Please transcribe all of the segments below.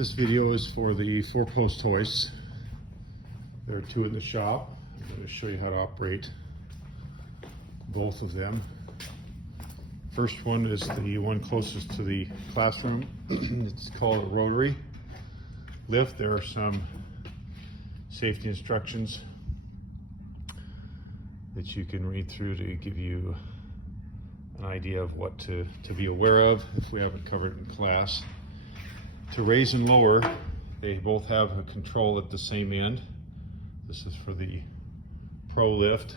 This video is for the 4-post hoists. There are 2 in the shop. I'm going to show you how to operate both of them. First one is the one closest to the classroom. It's called a rotary lift. There are some safety instructions that you can read through to give you an idea of what to be aware of if we haven't covered it in class. To raise and lower, they both have a control at the same end. This is for the Pro lift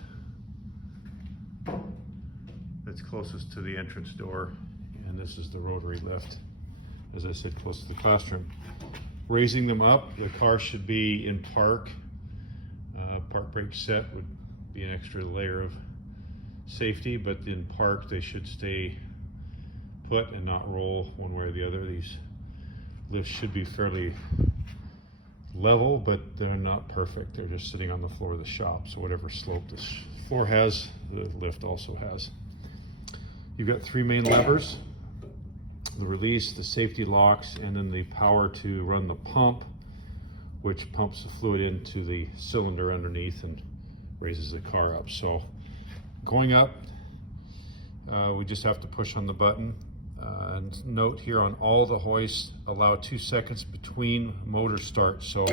that's closest to the entrance door, and this is the rotary lift, as I said, close to the classroom. Raising them up, the car should be in park. Park brake set would be an extra layer of safety, but in park they should stay put and not roll one way or the other. These lifts should be fairly level, but they're not perfect. They're just sitting on the floor of the shop, so whatever slope this floor has, the lift also has. You've got 3 main levers: the release, the safety locks, and then the power to run the pump, which pumps the fluid into the cylinder underneath and raises the car up. So going up, we just have to push on the button. And note here, on all the hoists, allow 2 seconds between motor starts. So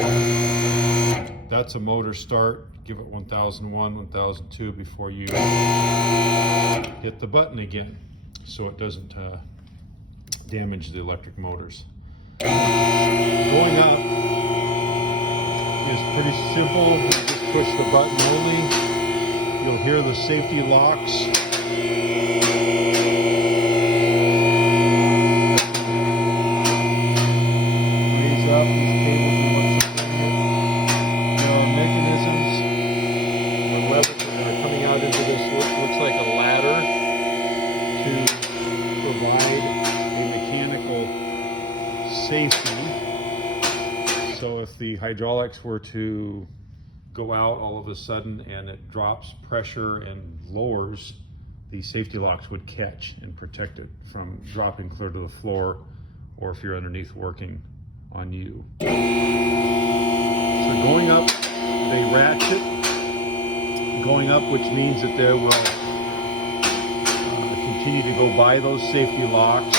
that's a motor start. Give it 1001, 1002 before you hit the button again, so it doesn't damage the electric motors. Going up is pretty simple. You just push the button only. You'll hear the safety locks. Safety. So if the hydraulics were to go out all of a sudden and it drops pressure and lowers, the safety locks would catch and protect it from dropping clear to the floor, or if you're underneath, working on you. So going up, they ratchet. Going up, which means that they will continue to go by those safety locks.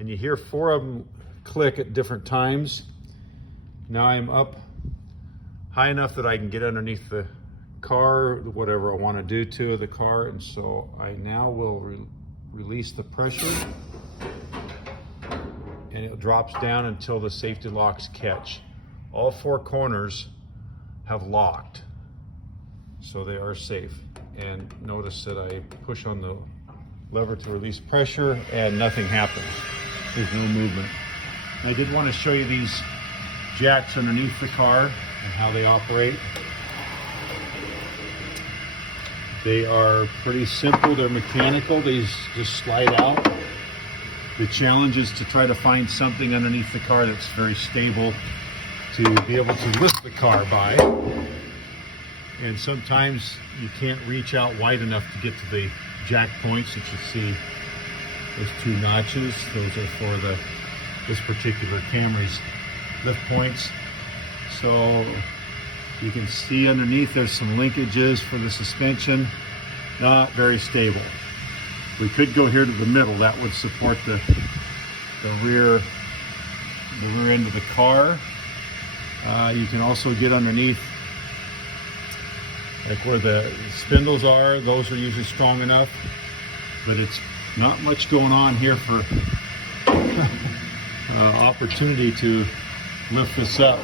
And you hear 4 of them click at different times. Now I'm up high enough that I can get underneath the car, whatever I want to do to the car, and so I now will release the pressure, and it drops down until the safety locks catch. All 4 corners have locked, so they are safe. And notice that I push on the lever to release pressure and nothing happens. There's no movement. I did want to show you these jacks underneath the car and how they operate. They are pretty simple. They're mechanical. They just slide out. The challenge is to try to find something underneath the car that's very stable to be able to lift the car by. And sometimes you can't reach out wide enough to get to the jack points that you see. Those 2 notches, those are for this particular Camry's lift points. So you can see underneath there's some linkages for the suspension. Not very stable. We could go here to the middle. That would support the rear end of the car. You can also get underneath, like where the spindles are. Those are usually strong enough, but it's not much going on here for opportunity to lift this up.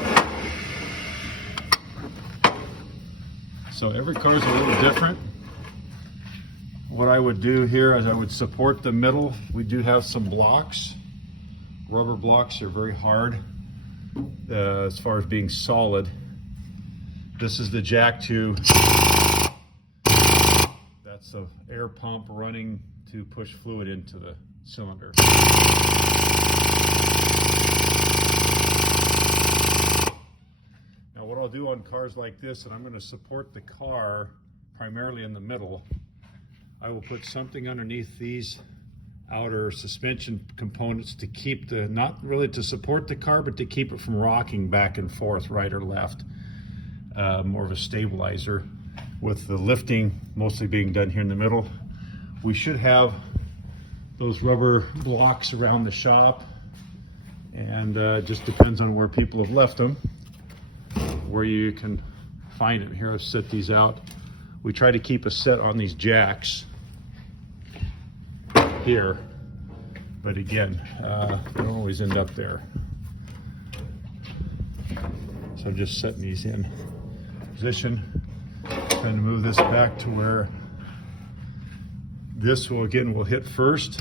So every car is a little different. What I would do here is I would support the middle. We do have some blocks. Rubber blocks are very hard as far as being solid. This is the jack to, that's the air pump running to push fluid into the cylinder. Now what I'll do on cars like this, and I'm going to support the car primarily in the middle, I will put something underneath these outer suspension components to keep the, not really to support the car, but to keep it from rocking back and forth, right or left. More of a stabilizer, with the lifting mostly being done here in the middle. We should have those rubber blocks around the shop, and it just depends on where people have left them, where you can find it. Here, I've set these out. We try to keep a set on these jacks here, but again, they don't always end up there. So I'm just setting these in position, trying to move this back to where this will, again, will hit first.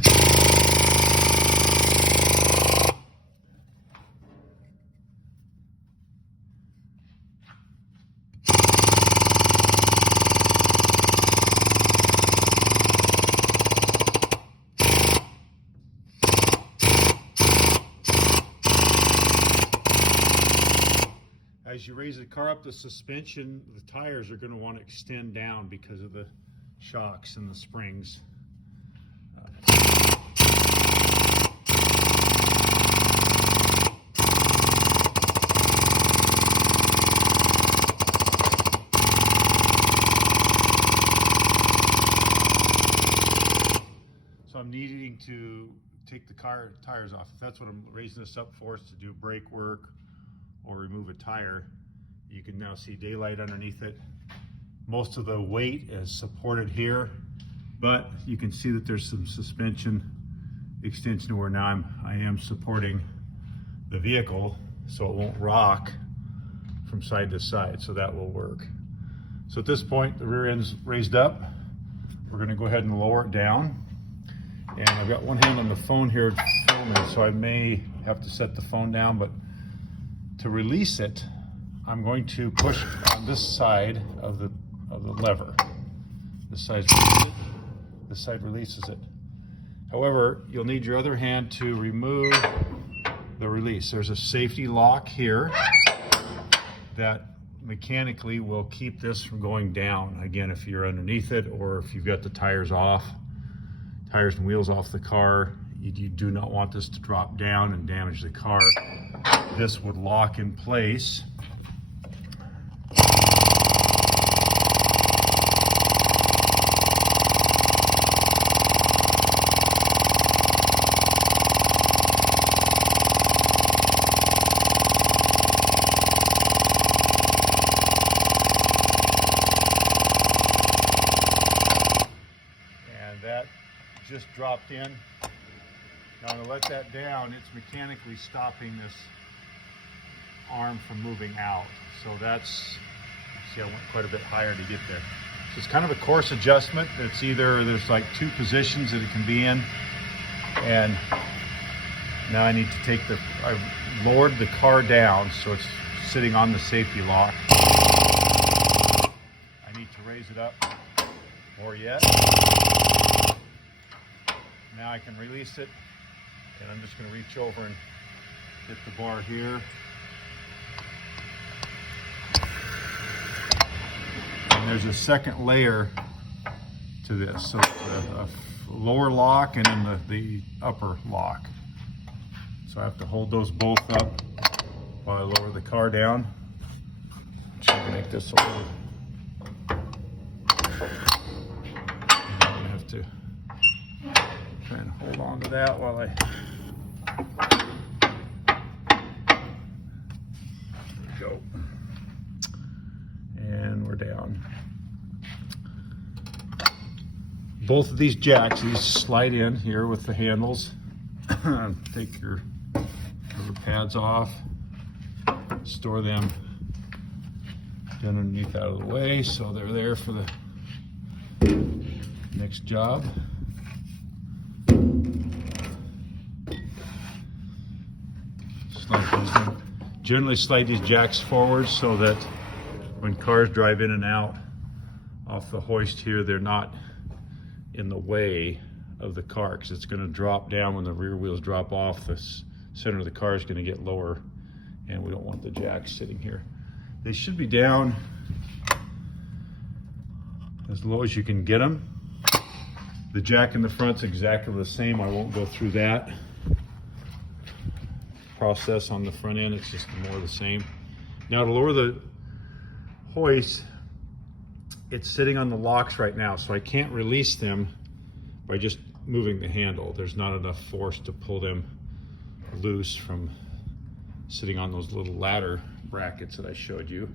As you raise the car up, the suspension, the tires are going to want to extend down because of the shocks and the springs. So I'm needing to take the tires off. If that's what I'm raising this up for, is to do brake work or remove a tire. You can now see daylight underneath it. Most of the weight is supported here, but you can see that there's some suspension extension where now I am supporting the vehicle so it won't rock from side to side, so that will work. So at this point, the rear end's raised up. We're gonna go ahead and lower it down. And I've got one hand on the phone here filming, so I may have to set the phone down, but to release it, I'm going to push on this side of the lever. This side releases it. However, you'll need your other hand to remove the release. There's a safety lock here that mechanically will keep this from going down. Again, if you're underneath it, or if you've got the tires and wheels off the car, you do not want this to drop down and damage the car. This would lock in place. And that just dropped in. Now I'm going to let that down. It's mechanically stopping this arm from moving out. So that's, see, I went quite a bit higher to get there. So it's kind of a course adjustment. It's either, there's like two positions that it can be in. And now I need to take I've lowered the car down so it's sitting on the safety lock. I need to raise it up more yet. Now I can release it. And I'm just going to reach over and hit the bar here. And there's a second layer to this. So a lower lock and then the upper lock. So I have to hold those both up while I lower the car down. Try to make this a little. I'm going to have to try and hold on to that while I. Go. And we're down. Both of these jacks, these slide in here with the handles. Take your rubber pads off, store them down underneath out of the way so they're there for the next job. Generally slide these jacks forward so that when cars drive in and out off the hoist here, they're not in the way of the car, because it's going to drop down when the rear wheels drop off. The center of the car is going to get lower, and we don't want the jacks sitting here. They should be down as low as you can get them. The jack in the front's exactly the same. I won't go through that process on the front end. It's just more the same. Now to lower the hoist, it's sitting on the locks right now, so I can't release them by just moving the handle. There's not enough force to pull them loose from sitting on those little ladder brackets that I showed you.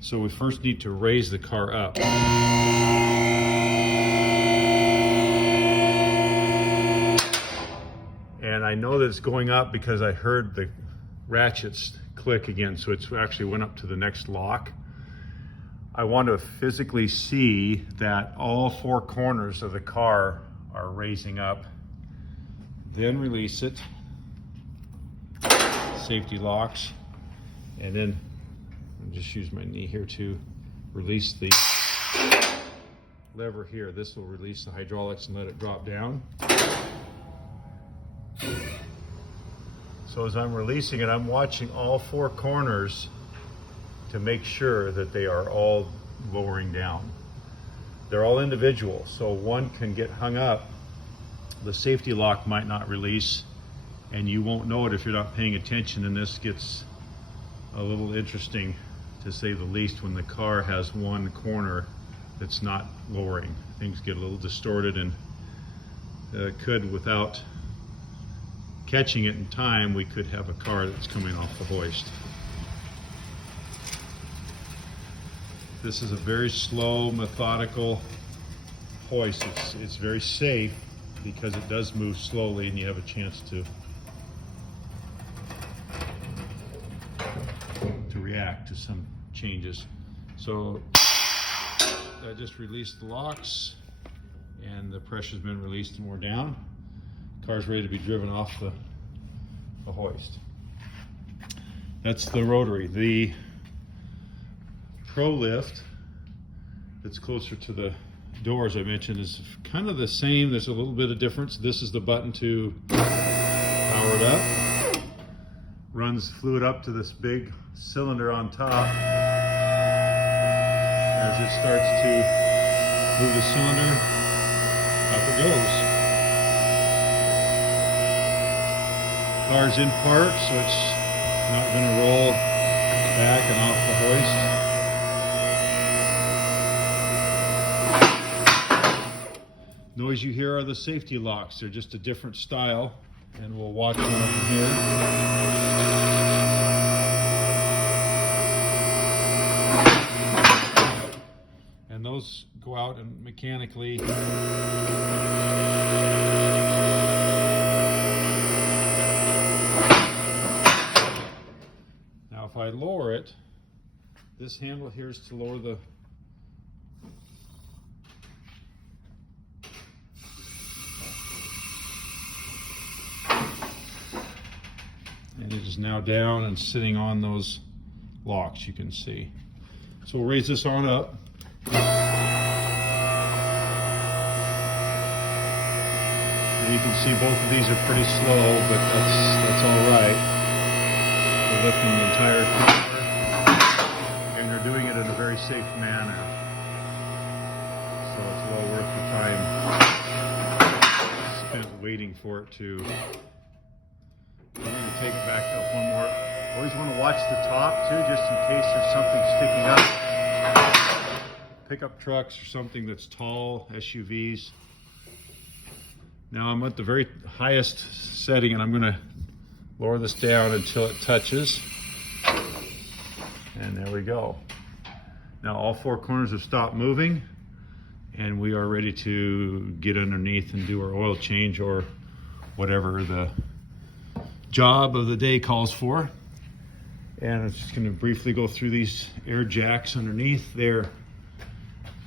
So we first need to raise the car up. And I know that it's going up because I heard the ratchets click again, so it's actually went up to the next lock. I want to physically see that all four corners of the car are raising up. Then release it. Safety locks. And then I'll just use my knee here to release the lever here. This will release the hydraulics and let it drop down. So as I'm releasing it, I'm watching all four corners to make sure that they are all lowering down. They're all individual, so one can get hung up. The safety lock might not release, and you won't know it if you're not paying attention, and this gets a little interesting, to say the least, when the car has one corner that's not lowering. Things get a little distorted, and could, without catching it in time, we could have a car that's coming off the hoist. This is a very slow, methodical hoist. It's very safe because it does move slowly and you have a chance to react to some changes. So I just released the locks and the pressure's been released and we're down. Car's ready to be driven off the hoist. That's the rotary. The Pro Lift that's closer to the doors I mentioned is kind of the same. There's a little bit of difference. This is the button to power it up. Runs fluid up to this big cylinder on top. As it starts to move the cylinder, up it goes. Car's in park, so it's not going to roll back and off the hoist. Noise you hear are the safety locks. They're just a different style, and we'll watch one of them here. And those go out and mechanically if I lower it, this handle here is to lower the and it is now down and sitting on those locks, you can see. So we'll raise this on up. And you can see both of these are pretty slow, but that's all right. We're lifting the entire car, and they're doing it in a very safe manner. So it's well worth the time spent waiting for it to. I'm going to take it back up one more. Always want to watch the top too, just in case there's something sticking up. Pickup trucks or something that's tall, SUVs. Now I'm at the very highest setting, and I'm going to lower this down until it touches. And there we go. Now all four corners have stopped moving, and we are ready to get underneath and do our oil change or whatever the job of the day calls for. And I'm just going to briefly go through these air jacks underneath. They're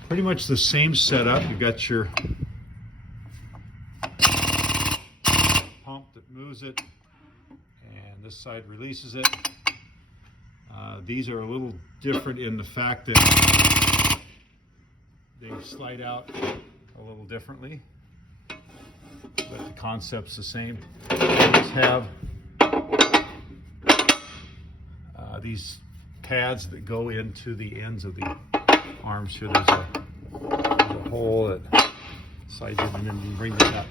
pretty much the same setup. You've got your pump that moves it, and this side releases it. These are a little different in the fact that they slide out a little differently, but the concept's the same. These have these pads that go into the ends of the arms here. There's a hole that slides in, and then you bring that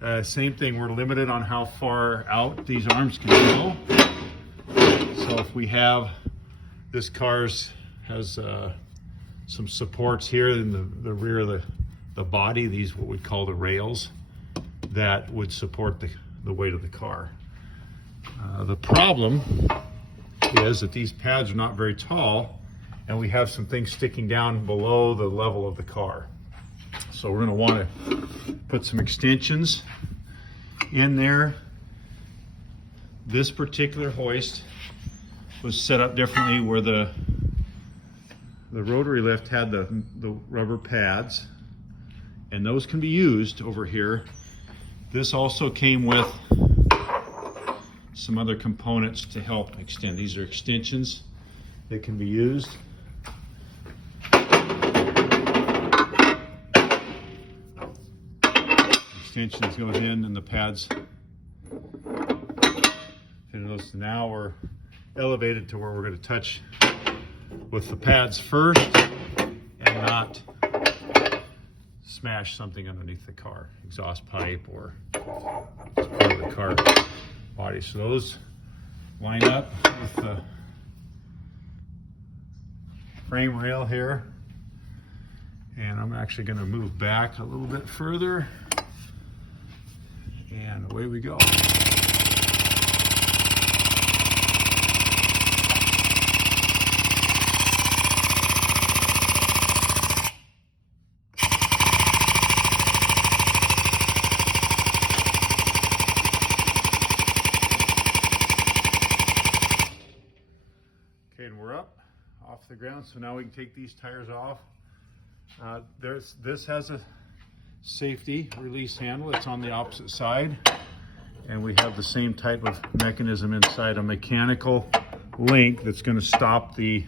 up. Same thing, we're limited on how far out these arms can go. So if we have, this car has some supports here in the rear of the body, these what we call the rails, that would support the weight of the car. The problem is that these pads are not very tall, and we have some things sticking down below the level of the car. So we're going to want to put some extensions in there. This particular hoist was set up differently, where the rotary lift had the rubber pads, and those can be used over here. This also came with some other components to help extend. These are extensions that can be used. Extensions goes in and the pads fit in those. Now we're elevated to where we're going to touch with the pads first and not smash something underneath the car, exhaust pipe or just part of the car body. So those line up with the frame rail here, and I'm actually going to move back a little bit further, and away we go. Okay, and we're up off the ground, so now we can take these tires off. This has a safety release handle. It's on the opposite side, and we have the same type of mechanism inside, a mechanical link that's going to stop the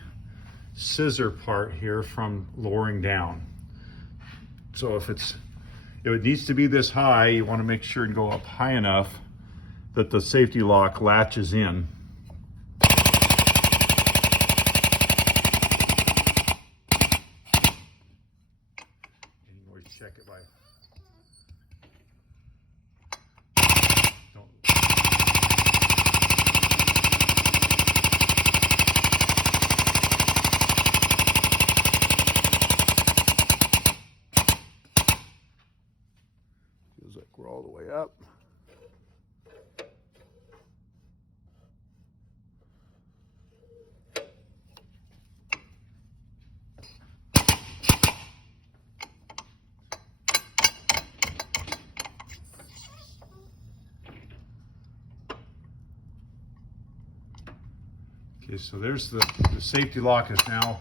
scissor part here from lowering down. So if it needs to be this high, you want to make sure and go up high enough that the safety lock latches in. Check it by. Don't. Feels like we're all the way up. Okay, so there's the safety lock is now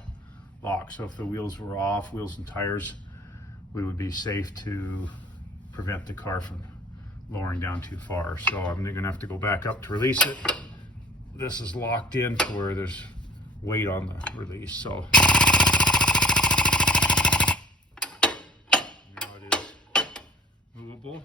locked. So if the wheels were off, wheels and tires, we would be safe to prevent the car from lowering down too far. So I'm going to have to go back up to release it. This is locked in to where there's weight on the release. So now it is movable.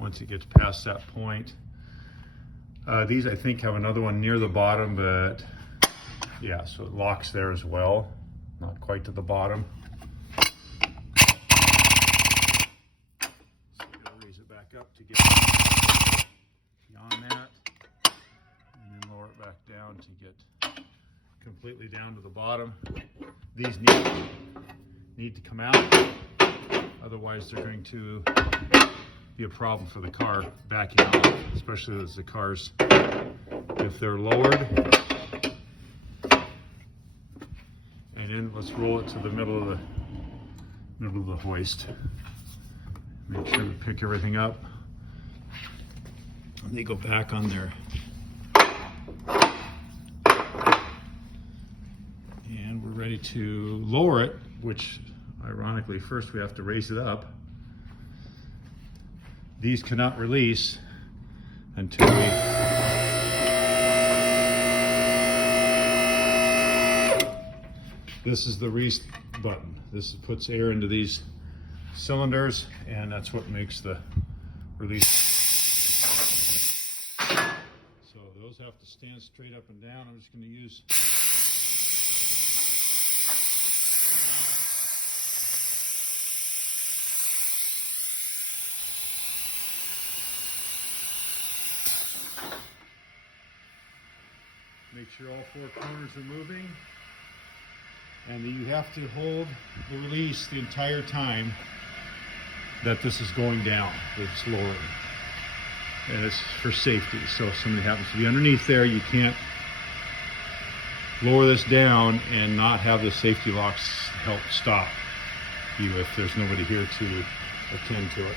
Once it gets past that point, these I think have another one near the bottom, but yeah, so it locks there as well, not quite to the bottom. So we're going to raise it back up to get beyond that, and then lower it back down to get completely down to the bottom. These need to come out, otherwise they're going to be a problem for the car backing off, especially as the cars, if they're lowered. And then let's roll it to the middle of the hoist. Make sure to pick everything up. And they go back on there. And we're ready to lower it, which ironically first we have to raise it up. These cannot release until we This is the release button. This puts air into these cylinders, and that's what makes the release. So those have to stand straight up and down. I'm just going to use make sure all four corners are moving, and you have to hold the release the entire time that this is going down, that it's lowering. And it's for safety, so if somebody happens to be underneath there, you can't lower this down and not have the safety locks help stop you if there's nobody here to attend to it.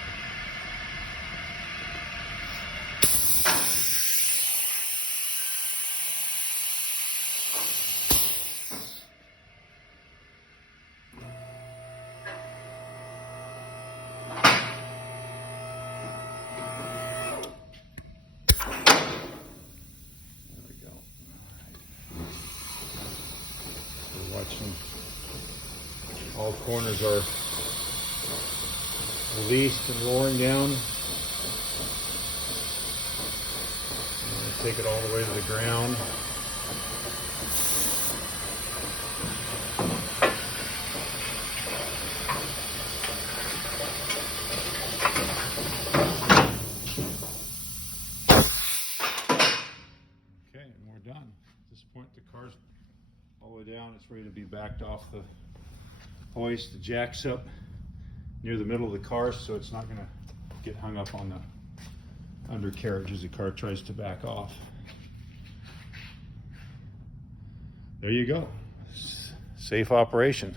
Watching, all corners are released and lowering down. And take it all the way to the ground. Okay, and we're done. At this point, the car's all the way down. It's ready to be backed off the hoist. The jack's up near the middle of the car, so it's not going to get hung up on the undercarriage as the car tries to back off. There you go. Safe operation.